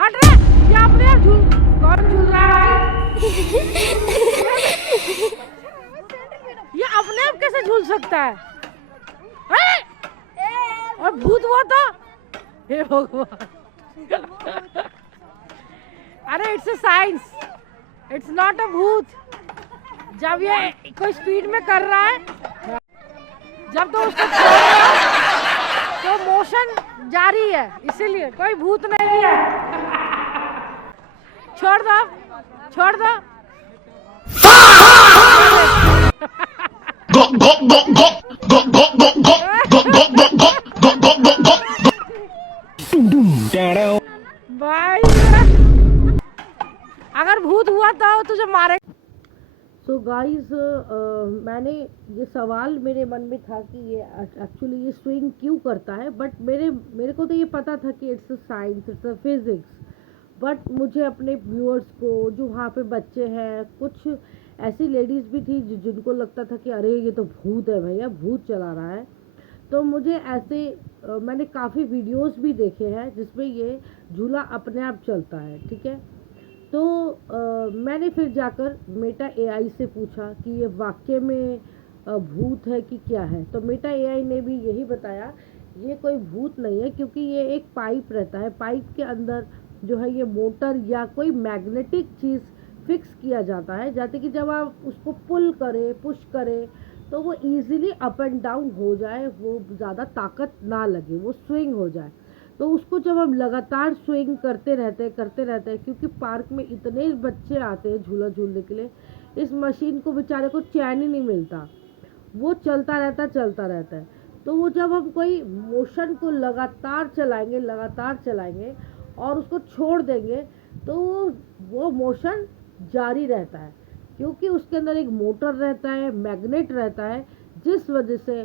हट रे, ये अपने आप झूल, कौन झूल रहा है? ये अपने आप कैसे झूल सकता है? और भूत हुआ था, हे भगवान। अरे it's a science, it's not a भूत। जब ये कोई स्पीड में कर रहा है, जब तो उसको तो मोशन जारी है, इसीलिए कोई भूत नहीं है। छोड़ दो, छोड़ दो। भाई अगर भूत हुआ तो तुझे मारे। सो गाइस, मैंने ये सवाल मेरे मन में था कि ये एक्चुअली ये स्विंग क्यों करता है, बट मेरे को तो ये पता था कि it's a science, it's a physics. But मुझे अपने व्यूअर्स को, जो वहाँ पे बच्चे हैं, कुछ ऐसी लेडीज़ भी थी जिनको लगता था कि अरे ये तो भूत है भैया, भूत चला रहा है। तो मुझे ऐसे मैंने काफ़ी वीडियोस भी देखे हैं जिसमें ये झूला अपने आप चलता है, ठीक है। तो मैंने फिर जाकर मेटा एआई से पूछा कि ये वाकई में भूत है कि क्या है। तो मेटा एआई ने भी यही बताया, ये कोई भूत नहीं है, क्योंकि ये एक पाइप रहता है, पाइप के अंदर जो है ये मोटर या कोई मैग्नेटिक चीज़ फिक्स किया जाता है, जाते कि जब आप उसको पुल करें, पुश करें, तो वो इजीली अप एंड डाउन हो जाए, वो ज़्यादा ताकत ना लगे, वो स्विंग हो जाए। तो उसको जब हम लगातार स्विंग करते रहते हैं, क्योंकि पार्क में इतने बच्चे आते हैं झूला झूलने के लिए, इस मशीन को बेचारे को चैन ही नहीं मिलता, वो चलता रहता है। तो वो जब हम कोई मोशन को लगातार चलाएंगे और उसको छोड़ देंगे, तो वो मोशन जारी रहता है, क्योंकि उसके अंदर एक मोटर रहता है, मैग्नेट रहता है, जिस वजह से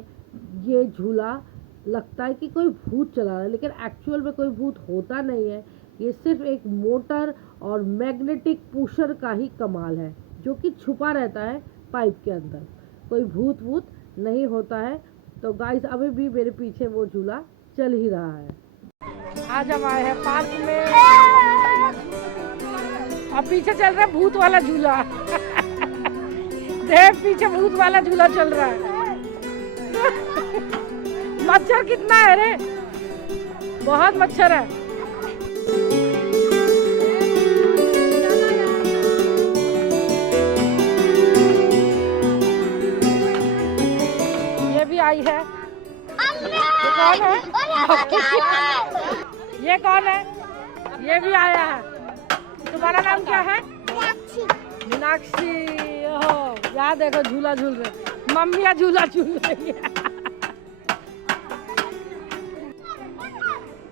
ये झूला लगता है कि कोई भूत चला रहा है, लेकिन एक्चुअल में कोई भूत होता नहीं है। ये सिर्फ एक मोटर और मैग्नेटिक पुशर का ही कमाल है, जो कि छुपा रहता है पाइप के अंदर। कोई भूत नहीं होता है। तो गाइस, अभी भी मेरे पीछे वो झूला चल ही रहा है। आज हम आए हैं पार्क में, अब पीछे चल रहा है भूत वाला झूला। देख, पीछे भूत वाला झूला चल रहा है। मच्छर कितना है रे, बहुत मच्छर है। ये भी आई है। ये कौन है? ये कौन है? ये भी आया है। तुम्हारा नाम क्या है? मीनाक्षी। ओहो, यार देखो झूला झूल रहे, मम्मियाँ झूला झूल रही है।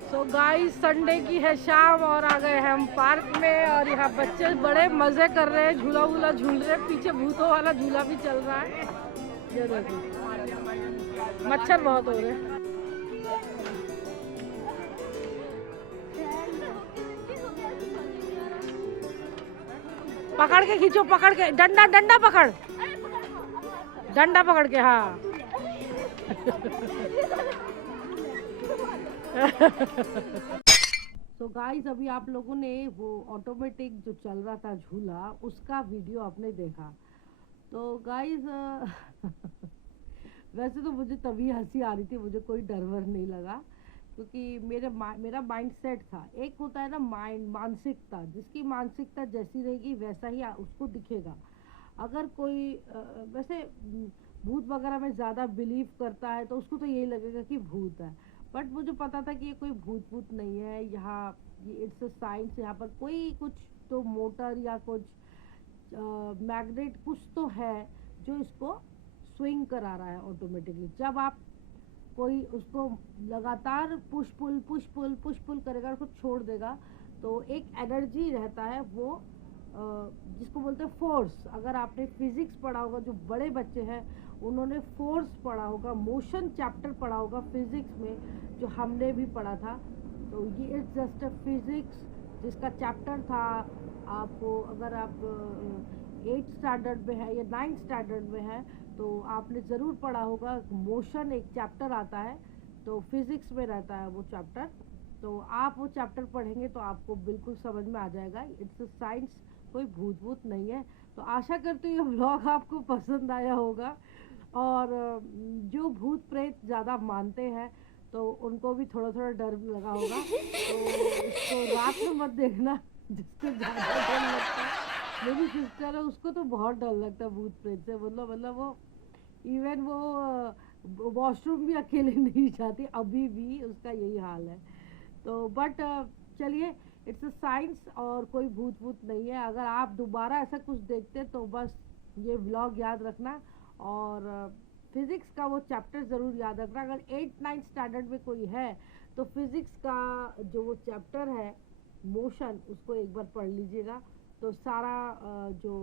तो गाइस, संडे की है शाम और आ गए हैं हम पार्क में, और यहाँ बच्चे बड़े मजे कर रहे हैं, झूला वूला झूल रहे हैं, पीछे भूतों वाला झूला भी चल रहा है। ये देखो, मच्छर बहुत हो रहे हैं। पकड़ के खींचो, पकड़ के, डंडा पकड़, डंडा पकड़ के, हाँ। तो गाइस, अभी आप लोगों ने वो ऑटोमेटिक जो चल रहा था झूला, उसका वीडियो आपने देखा। तो गाइस, वैसे तो मुझे तभी हंसी आ रही थी, मुझे कोई डर वर नहीं लगा, क्योंकि मेरा माइंड सेट था। एक होता है ना मानसिकता, जिसकी मानसिकता जैसी रहेगी वैसा ही उसको दिखेगा। अगर कोई वैसे भूत वगैरह में ज़्यादा बिलीव करता है, तो उसको तो यही लगेगा कि भूत है। बट मुझे पता था कि ये कोई भूत नहीं है, यहाँ ये इट्स अ साइंस। यहाँ पर कोई कुछ तो मोटर या कुछ मैग्नेट कुछ तो है जो इसको स्विंग करा रहा है ऑटोमेटिकली। जब आप कोई उसको लगातार पुश पुल करेगा, उसको छोड़ देगा, तो एक एनर्जी रहता है, वो जिसको बोलते हैं फोर्स। अगर आपने फिजिक्स पढ़ा होगा, जो बड़े बच्चे हैं उन्होंने फोर्स पढ़ा होगा, मोशन चैप्टर पढ़ा होगा फिजिक्स में, जो हमने भी पढ़ा था। तो ये इट्स जस्ट अ फिजिक्स जिसका चैप्टर था। आपको अगर आप 8th स्टैंडर्ड में है या 9th स्टैंडर्ड में है, तो आपने ज़रूर पढ़ा होगा, मोशन एक चैप्टर आता है, तो फिज़िक्स में रहता है वो चैप्टर। तो आप वो चैप्टर पढ़ेंगे तो आपको बिल्कुल समझ में आ जाएगा। इट्स साइंस, कोई भूत भूत नहीं है। तो आशा करती हूँ ये व्लॉग आपको पसंद आया होगा। और जो भूत प्रेत ज़्यादा मानते हैं तो उनको भी थोड़ा थोड़ा डर लगा होगा, तो इसको रात में मत देखना। जिसको ज़्यादा डर लगता है, मेरी सिस्टर है, उसको तो बहुत डर लगता है भूत प्रेत से। मतलब वो इवन वो वॉशरूम भी अकेले नहीं जाती, अभी भी उसका यही हाल है। तो बट चलिए, इट्स अ साइंस और कोई भूत भूत नहीं है। अगर आप दोबारा ऐसा कुछ देखते तो बस ये व्लॉग याद रखना। और फिज़िक्स का वो चैप्टर ज़रूर याद रखना। अगर 8 9 स्टैंडर्ड में कोई है तो फिज़िक्स का जो वो चैप्टर है मोशन, उसको एक बार पढ़ लीजिएगा। तो सारा जो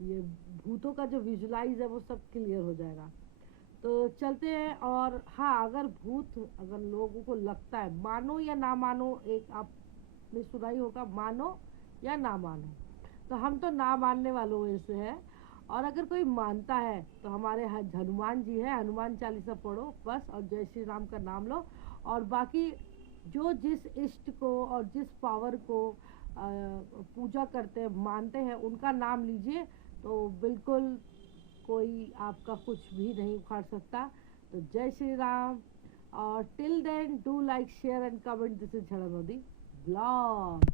ये भूतों का जो विजुलाइज है वो सब क्लियर हो जाएगा। तो चलते हैं। और हाँ, अगर भूत, अगर लोगों को लगता है, मानो या ना मानो, एक आपने सुना ही होगा, मानो या ना मानो, तो हम तो ना मानने वालों में से है। और अगर कोई मानता है तो हमारे हनुमान जी है, हनुमान चालीसा पढ़ो बस, और जय श्री राम का नाम लो। और बाकी जो जिस इष्ट को और जिस पावर को पूजा करते हैं, मानते हैं, उनका नाम लीजिए, तो बिल्कुल कोई आपका कुछ भी नहीं उखाड़ सकता। तो जय श्री राम। और till then do like share and comment. This is झड़ा मोदी ब्लॉग।